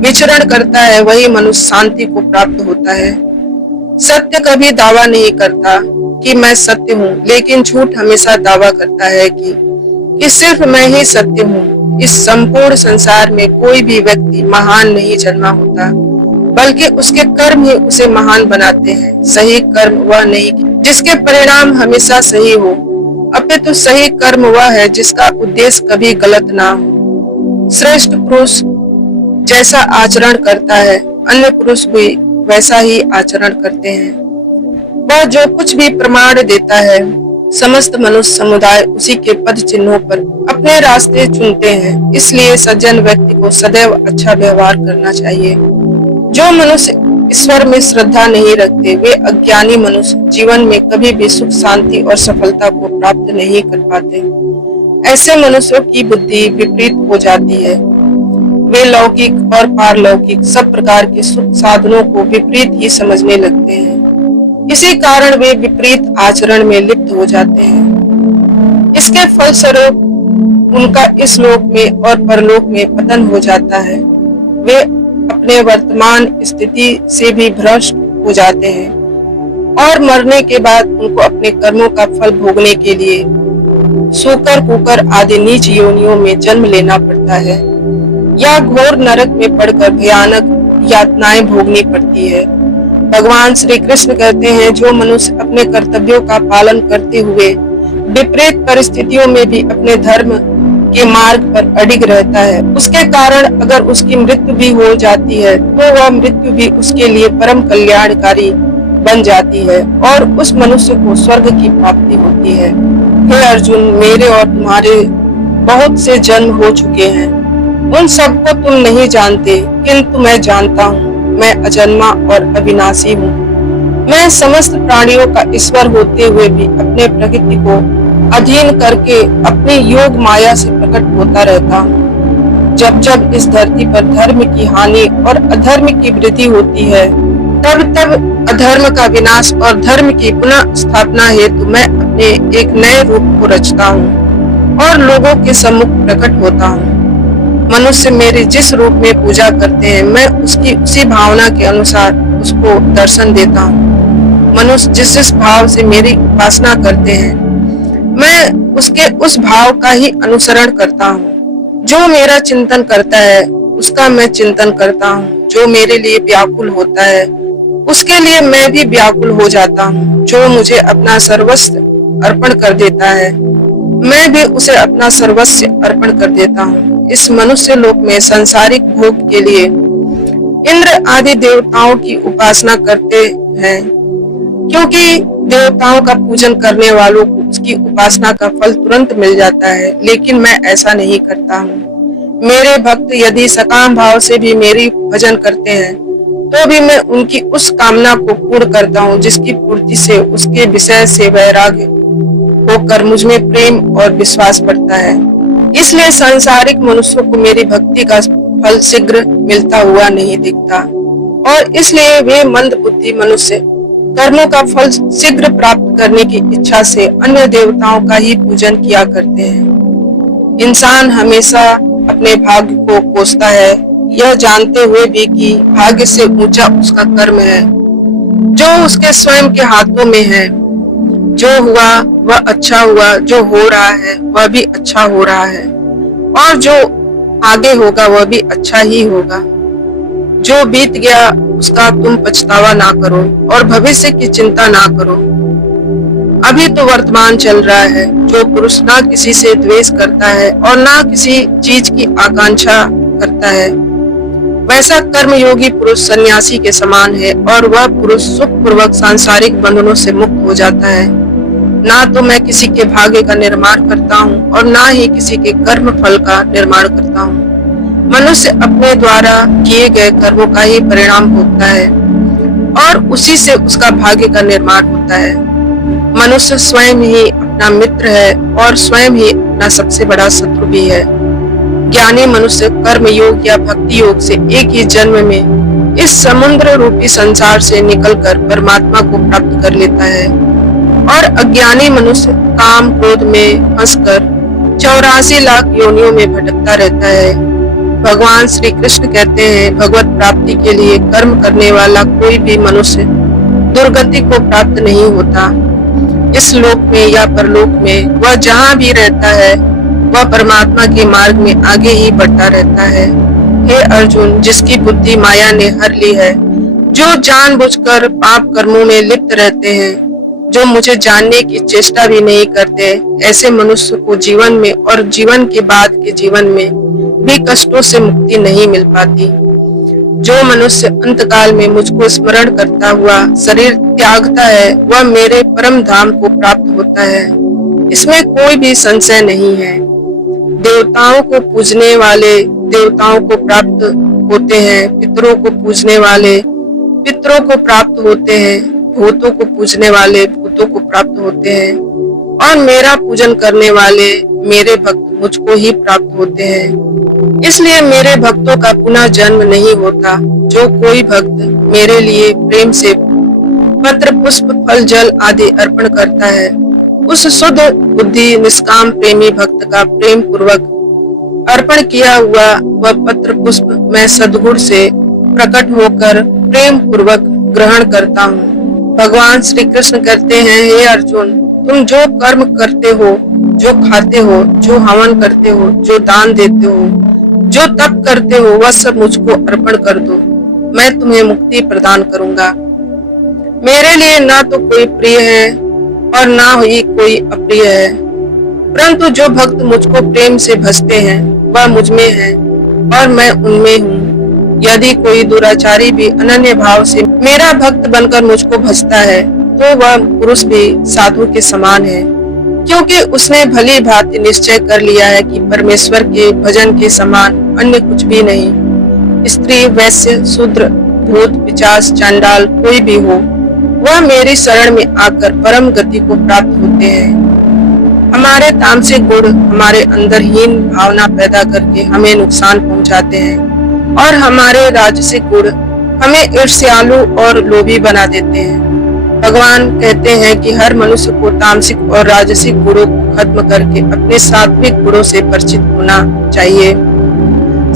विचरण करता है, वही मनुष्य शांति को प्राप्त होता है। सत्य कभी दावा नहीं करता कि मैं सत्य हूँ, लेकिन झूठ हमेशा दावा करता है कि सिर्फ मैं ही सत्य हूँ। इस संपूर्ण संसार में कोई भी व्यक्ति महान नहीं जन्मा होता, बल्कि उसके कर्म ही उसे महान बनाते हैं। सही कर्म वह नहीं जिसके परिणाम हमेशा सही हो, अपितु सही कर्म वह है जिसका उद्देश्य कभी गलत ना हो। श्रेष्ठ पुरुष जैसा आचरण करता है, अन्य पुरुष भी वैसा ही आचरण करते हैं। वह जो कुछ भी प्रमाण देता है, समस्त मनुष्य समुदाय उसी के पद चिन्हों पर अपने रास्ते चुनते हैं। इसलिए सज्जन व्यक्ति को सदैव अच्छा व्यवहार करना चाहिए। जो मनुष्य ईश्वर में श्रद्धा नहीं रखते, वे अज्ञानी मनुष्य जीवन में कभी भी सुख, शांति और सफलता को प्राप्त नहीं कर पाते। ऐसे मनुष्यों की बुद्धि विपरीत हो जाती है। वे लौकिक और पारलौकिक सब प्रकार के सुख साधनों को विपरीत ही समझने लगते हैं। इसी कारण वे विपरीत आचरण में लिप्त हो जाते हैं। इसके फलस्वरूप उनका इस लोक में और परलोक में पतन हो जाता है। वे अपने वर्तमान स्थिति से भी भ्रष्ट हो जाते हैं और मरने के बाद उनको अपने कर्मों का फल भोगने के लिए सूकर, कुकर आदि नीच योनियों में जन्म लेना पड़ता है या घोर नरक में पड़कर भयानक यातनाएं भोगनी पड़ती है। भगवान श्री कृष्ण कहते हैं, जो मनुष्य अपने कर्तव्यों का पालन करते हुए विपरीत परिस्थितियों में भी अपने धर्म के मार्ग पर अडिग रहता है, उसके कारण अगर उसकी मृत्यु भी हो जाती है तो वह मृत्यु भी उसके लिए परम कल्याणकारी बन जाती है और उस मनुष्य को स्वर्ग की प्राप्ति होती है। हे अर्जुन, मेरे और तुम्हारे बहुत से जन्म हो चुके हैं, उन सबको तुम नहीं जानते, किंतु मैं जानता हूँ। मैं अजन्मा और अविनाशी हूँ। मैं समस्त प्राणियों का ईश्वर होते हुए भी अपने प्रकृति को अधीन करके अपनी योग माया से प्रकट होता रहता हूँ। जब जब इस धरती पर धर्म की हानि और अधर्म की वृद्धि होती है, तब तब अधर्म का विनाश और धर्म की पुनः स्थापना हेतु मैं अपने एक नए रूप को रचता हूँ और लोगों के सम्मुख प्रकट होता हूँ। मनुष्य मेरे जिस रूप में पूजा करते हैं, मैं उसकी उसी भावना के अनुसार उसको दर्शन देता हूँ। मनुष्य जिस जिस भाव से मेरी उपासना करते हैं, मैं उसके उस भाव का ही अनुसरण करता हूँ। जो मेरा चिंतन करता है उसका मैं चिंतन करता हूँ। जो मेरे लिए व्याकुल होता है उसके लिए मैं भी व्याकुल हो जाता हूँ। जो मुझे अपना सर्वस्व अर्पण कर देता है, मैं भी उसे अपना सर्वस्व अर्पण कर देता हूँ। इस मनुष्य लोक में सांसारिक भोग के लिए इंद्र आदि देवताओं की उपासना करते हैं, क्योंकि देवताओं का पूजन करने वालों को उसकी उपासना का फल तुरंत मिल जाता है। लेकिन मैं ऐसा नहीं करता हूँ। मेरे भक्त यदि सकाम भाव से भी मेरी भजन करते हैं, तो भी मैं उनकी उस कामना को पूर्ण करता हूँ जिसकी पूर्ति से उसके विषय से वैराग्य होकर मुझ में प्रेम और विश्वास बढ़ता है। इसलिए सांसारिक मनुष्यों को मेरी भक्ति का फल शीघ्र मिलता हुआ नहीं दिखता और इसलिए वे मंद बुद्धि मनुष्य कर्मों का फल शीघ्र प्राप्त करने की इच्छा से अन्य देवताओं का ही पूजन किया करते हैं। इंसान हमेशा अपने भाग्य को कोसता है, यह जानते हुए भी कि भाग्य से ऊंचा उसका कर्म है, जो उसके स्वयं के हाथों में है। जो हुआ वह अच्छा हुआ, जो हो रहा है वह भी अच्छा हो रहा है और जो आगे होगा वह भी अच्छा ही होगा। जो बीत गया उसका तुम पछतावा ना करो और भविष्य की चिंता ना करो। अभी तो वर्तमान चल रहा है। जो पुरुष ना किसी से द्वेष करता है और ना किसी चीज की आकांक्षा करता है, वैसा कर्मयोगी पुरुष सन्यासी के समान है और वह पुरुष सुखपूर्वक सांसारिक बंधनों से मुक्त हो जाता है। ना तो मैं किसी के भाग्य का निर्माण करता हूँ और ना ही किसी के कर्म फल का निर्माण करता हूँ। मनुष्य अपने द्वारा किए गए कर्मों का ही परिणाम भोगता है और उसी से उसका भाग्य का निर्माण होता है। मनुष्य स्वयं ही अपना मित्र है और स्वयं ही अपना सबसे बड़ा शत्रु भी है। ज्ञानी मनुष्य कर्म योग या भक्ति योग से एक ही जन्म में इस समुद्र रूपी संसार से निकलकर परमात्मा को प्राप्त कर लेता है और अज्ञानी मनुष्य काम क्रोध में फंसकर 84 लाख योनियों में भटकता रहता है। भगवान श्री कृष्ण कहते हैं, भगवत प्राप्ति के लिए कर्म करने वाला कोई भी मनुष्य दुर्गति को प्राप्त नहीं होता। इस लोक में या परलोक में वह जहाँ भी रहता है वह परमात्मा के मार्ग में आगे ही बढ़ता रहता है। हे अर्जुन, जिसकी बुद्धि माया ने हर ली है, जो जानबूझकर पाप कर्मों में लिप्त रहते हैं, जो मुझे जानने की चेष्टा भी नहीं करते, ऐसे मनुष्य को जीवन में और जीवन के बाद के जीवन में भी कष्टों से मुक्ति नहीं मिल पाती। जो मनुष्य अंतकाल में मुझको स्मरण करता हुआ शरीर त्यागता है, वह मेरे परम धाम को प्राप्त होता है। इसमें कोई भी संशय नहीं है। देवताओं को पूजने वाले देवताओं को प्राप्त होते हैं, पितरों को पूजने वाले पितरों को प्राप्त होते हैं, भूतों को पूजने वाले भूतों को प्राप्त होते हैं, और मेरा पूजन करने वाले मेरे भक्त मुझको ही प्राप्त होते हैं। इसलिए मेरे भक्तों का पुनः जन्म नहीं होता। जो कोई भक्त मेरे लिए प्रेम से पत्र, पुष्प, फल, जल आदि अर्पण करता है, उस शुद्ध बुद्धि निष्काम प्रेमी भक्त का प्रेम पूर्वक अर्पण किया हुआ वह पत्र पुष्प मैं सद्गुण से प्रकट होकर प्रेम पूर्वक ग्रहण करता हूँ। भगवान श्री कृष्ण कहते हैं, हे अर्जुन, तुम जो कर्म करते हो, जो खाते हो, जो हवन करते हो, जो दान देते हो, जो तप करते हो, वह सब मुझको अर्पण कर दो, मैं तुम्हें मुक्ति प्रदान करूंगा। मेरे लिए ना तो कोई प्रिय है और ना ही कोई अप्रिय है, परंतु जो भक्त मुझको प्रेम से भजते हैं वह मुझ में है और मैं उनमें हूँ। यदि कोई दुराचारी भी अनन्य भाव से मेरा भक्त बनकर मुझको भजता है तो वह पुरुष भी साधु के समान है, क्योंकि उसने भली भांति निश्चय कर लिया है कि परमेश्वर के भजन के समान अन्य कुछ भी नहीं। स्त्री, वैश्य, शूद्र, भूत, पिशाच, चांडाल कोई भी हो, वह मेरी शरण में आकर परम गति को प्राप्त होते हैं। हमारे तामसिक गुण हमारे अंदर हीन भावना पैदा करके हमें नुकसान पहुंचाते हैं और हमारे राजसिक गुण हमें ईर्ष्यालु और लोभी बना देते हैं। भगवान कहते हैं कि हर मनुष्य को तामसिक और राजसिक गुणों को खत्म करके अपने सात्विक गुणों से परिचित होना चाहिए।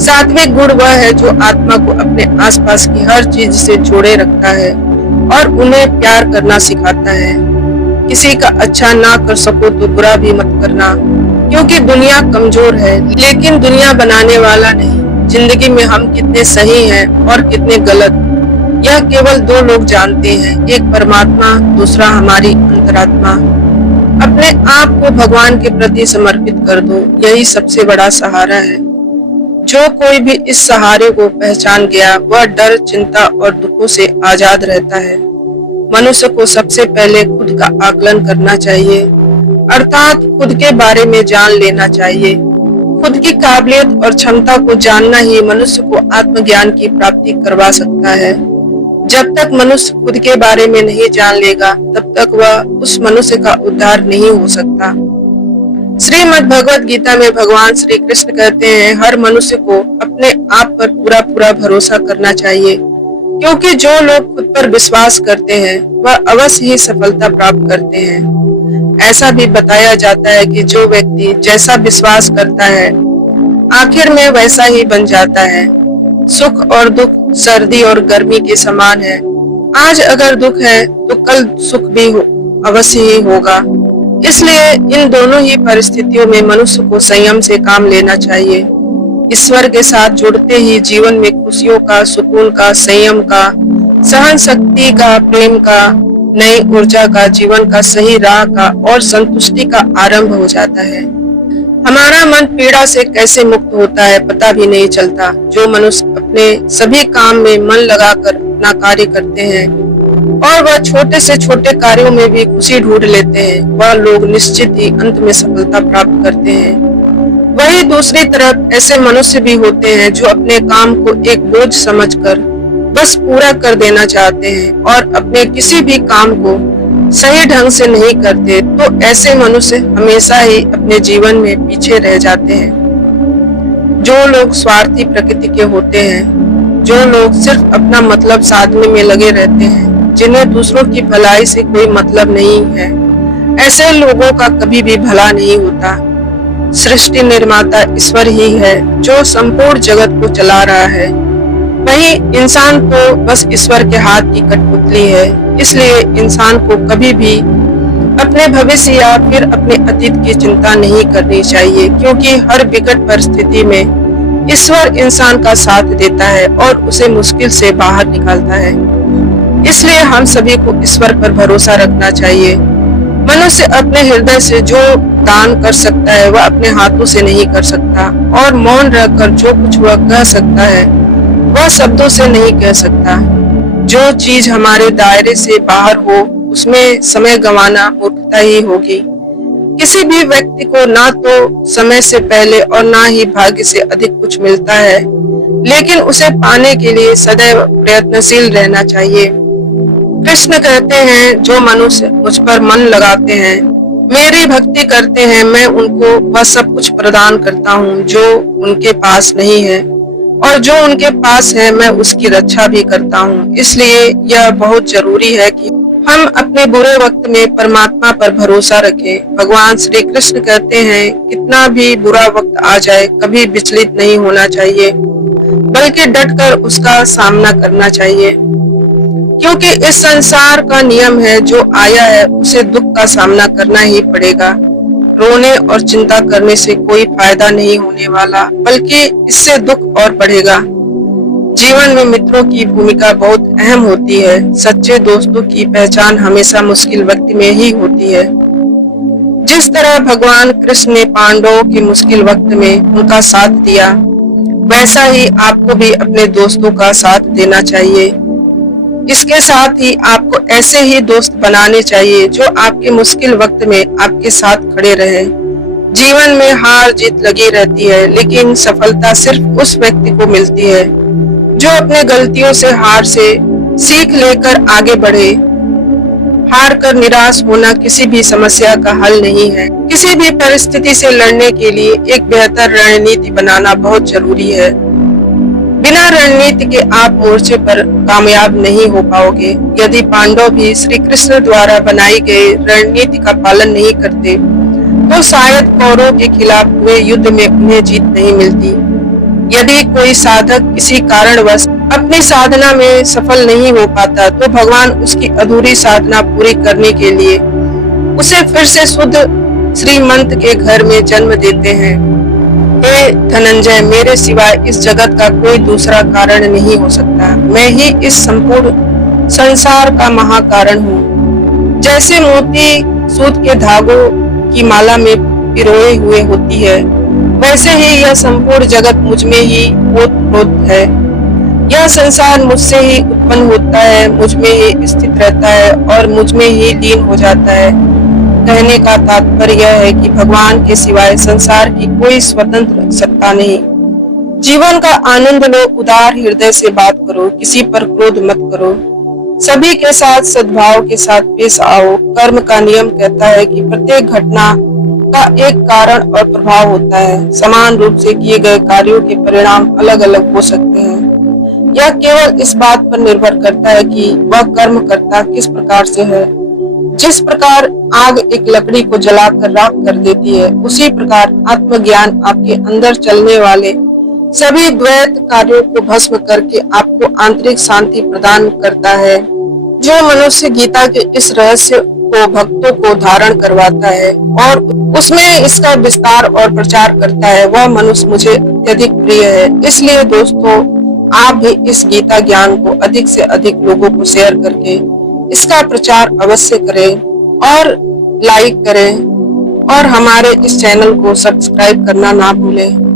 सात्विक गुण वह है जो आत्मा को अपने आसपास की हर चीज से जोड़े रखता है और उन्हें प्यार करना सिखाता है। किसी का अच्छा ना कर सको तो बुरा भी मत करना, क्योंकि दुनिया कमजोर है लेकिन दुनिया बनाने वाला नहीं। जिंदगी में हम कितने सही हैं और कितने गलत, यह केवल दो लोग जानते हैं, एक परमात्मा, दूसरा हमारी अंतरात्मा। अपने आप को भगवान के प्रति समर्पित कर दो, यही सबसे बड़ा सहारा है। जो कोई भी इस सहारे को पहचान गया वह डर, चिंता और दुखों से आजाद रहता है। मनुष्य को सबसे पहले खुद का आकलन करना चाहिए, अर्थात खुद के बारे में जान लेना चाहिए। खुद की काबिलियत और क्षमता को जानना ही मनुष्य को आत्मज्ञान की प्राप्ति करवा सकता है। जब तक मनुष्य खुद के बारे में नहीं जान लेगा तब तक वह उस मनुष्य का उद्धार नहीं हो सकता। श्रीमद् भगवत गीता में भगवान श्री कृष्ण कहते हैं, हर मनुष्य को अपने आप पर पूरा पूरा भरोसा करना चाहिए, क्योंकि जो लोग खुद पर विश्वास करते हैं वह अवश्य ही सफलता प्राप्त करते हैं। ऐसा भी बताया जाता है कि जो व्यक्ति जैसा विश्वास करता है आखिर में वैसा ही बन जाता है। सुख और दुख सर्दी और गर्मी के समान है। आज अगर दुख है तो कल सुख भी अवश्य ही होगा। इसलिए इन दोनों ही परिस्थितियों में मनुष्य को संयम से काम लेना चाहिए। ईश्वर के साथ जुड़ते ही जीवन में खुशियों का, सुकून का, संयम का, सहन शक्ति का, प्रेम का, नई ऊर्जा का, जीवन का सही राह का और संतुष्टि का आरंभ हो जाता है। हमारा मन पीड़ा से कैसे मुक्त होता है पता भी नहीं चलता। जो मनुष्य अपने सभी काम में मन लगाकर अपना कार्य करते हैं और वह छोटे से छोटे कार्यों में भी खुशी ढूंढ लेते हैं, वह लोग निश्चित ही अंत में सफलता प्राप्त करते हैं। वही दूसरी तरफ ऐसे मनुष्य भी होते हैं जो अपने काम को एक बोझ समझकर बस पूरा कर देना चाहते हैं और अपने किसी भी काम को सही ढंग से नहीं करते, तो ऐसे मनुष्य हमेशा ही अपने जीवन में पीछे रह जाते हैं। जो लोग स्वार्थी प्रकृति के होते हैं, जो लोग सिर्फ अपना मतलब साधने में लगे रहते हैं, जिन्हें दूसरों की भलाई से कोई मतलब नहीं है, ऐसे लोगों का कभी भी भला नहीं होता। सृष्टि निर्माता ईश्वर ही है जो संपूर्ण जगत को चला रहा है। वही इंसान तो बस ईश्वर के हाथ की कठपुतली है। इसलिए इंसान को कभी भी अपने भविष्य या फिर अपने अतीत की चिंता नहीं करनी चाहिए, क्योंकि हर विकट परिस्थिति में ईश्वर इंसान का साथ देता है और उसे मुश्किल से बाहर निकालता है। इसलिए हम सभी को ईश्वर पर भरोसा रखना चाहिए। मनुष्य अपने हृदय से जो दान कर सकता है वह अपने हाथों से नहीं कर सकता, और मौन रहकर जो कुछ वह कह सकता है वह शब्दों से नहीं कह सकता। जो चीज हमारे दायरे से बाहर हो उसमें समय गंवाना मूर्खता ही होगी, किसी भी व्यक्ति को ना तो समय से पहले और ना ही भाग्य से अधिक कुछ मिलता है, लेकिन उसे पाने के लिए सदैव प्रयत्नशील रहना चाहिए। कृष्ण कहते हैं, जो मनुष्य मुझ पर मन लगाते हैं, मेरी भक्ति करते हैं, मैं उनको वह सब कुछ प्रदान करता हूँ जो उनके पास नहीं है, और जो उनके पास है मैं उसकी रक्षा भी करता हूँ। इसलिए यह बहुत जरूरी है कि हम अपने बुरे वक्त में परमात्मा पर भरोसा रखें। भगवान श्री कृष्ण कहते हैं, कितना भी बुरा वक्त आ जाए, कभी विचलित नहीं होना चाहिए, बल्कि डटकर उसका सामना करना चाहिए, क्योंकि इस संसार का नियम है, जो आया है उसे दुख का सामना करना ही पड़ेगा। रोने और चिंता करने से कोई फायदा नहीं होने वाला, बल्कि इससे दुख और बढ़ेगा। जीवन में मित्रों की भूमिका बहुत अहम होती है। सच्चे दोस्तों की पहचान हमेशा मुश्किल वक्त में ही होती है। जिस तरह भगवान कृष्ण ने पांडवों के मुश्किल वक्त में उनका साथ दिया, वैसा ही आपको भी अपने दोस्तों का साथ देना चाहिए। इसके साथ ही आपको ऐसे ही दोस्त बनाने चाहिए जो आपके मुश्किल वक्त में आपके साथ खड़े रहे। जीवन में हार जीत लगी रहती है, लेकिन सफलता सिर्फ उस व्यक्ति को मिलती है जो अपने गलतियों से हार से सीख लेकर आगे बढ़े। हार कर निराश होना किसी भी समस्या का हल नहीं है। किसी भी परिस्थिति से लड़ने के लिए एक बेहतर रणनीति बनाना बहुत जरूरी है। बिना रणनीति के आप मोर्चे पर कामयाब नहीं हो पाओगे। यदि पांडव भी श्री कृष्ण द्वारा बनाई गई रणनीति का पालन नहीं करते, तो शायद कौरवों के खिलाफ हुए युद्ध में उन्हें जीत नहीं मिलती। यदि कोई साधक किसी कारणवश अपनी साधना में सफल नहीं हो पाता, तो भगवान उसकी अधूरी साधना पूरी करने के लिए उसे फिर से शुद्ध श्रीमंत के घर में जन्म देते हैं। हे धनंजय, मेरे सिवाय इस जगत का कोई दूसरा कारण नहीं हो सकता। मैं ही इस संपूर्ण संसार का महाकारण हूँ। जैसे मोती सूत के धागों की माला में पिरोए हुए होती है, वैसे ही यह संपूर्ण जगत मुझ में ही ओतप्रोत है। यह संसार मुझसे ही उत्पन्न होता है, मुझ में ही स्थित रहता है और मुझ में ही लीन हो जाता है। कहने का तात्पर्य यह है कि भगवान के सिवाय संसार की कोई स्वतंत्र सत्ता नहीं। जीवन का आनंद लो, उदार हृदय से बात करो, किसी पर क्रोध मत करो, सभी के साथ सद्भाव के साथ पेश आओ। कर्म का नियम कहता है कि प्रत्येक घटना का एक कारण और प्रभाव होता है। समान रूप से किए गए कार्यों के परिणाम अलग अलग हो सकते हैं। यह केवल इस बात पर निर्भर करता है कि वह कर्म करता किस प्रकार से है। जिस प्रकार आग एक लकड़ी को जलाकर राख कर देती है, उसी प्रकार आत्मज्ञान आपके अंदर चलने वाले सभी द्वैत कार्यों को भस्म करके आपको आंतरिक शांति प्रदान करता है। जो मनुष्य गीता के इस रहस्य को भक्तों को धारण करवाता है और उसमें इसका विस्तार और प्रचार करता है, वह मनुष्य मुझे अत्यधिक प्रिय है। इसलिए दोस्तों, आप भी इस गीता ज्ञान को अधिक से अधिक लोगों को शेयर करके इसका प्रचार अवश्य करें और लाइक करें, और हमारे इस चैनल को सब्सक्राइब करना ना भूलें।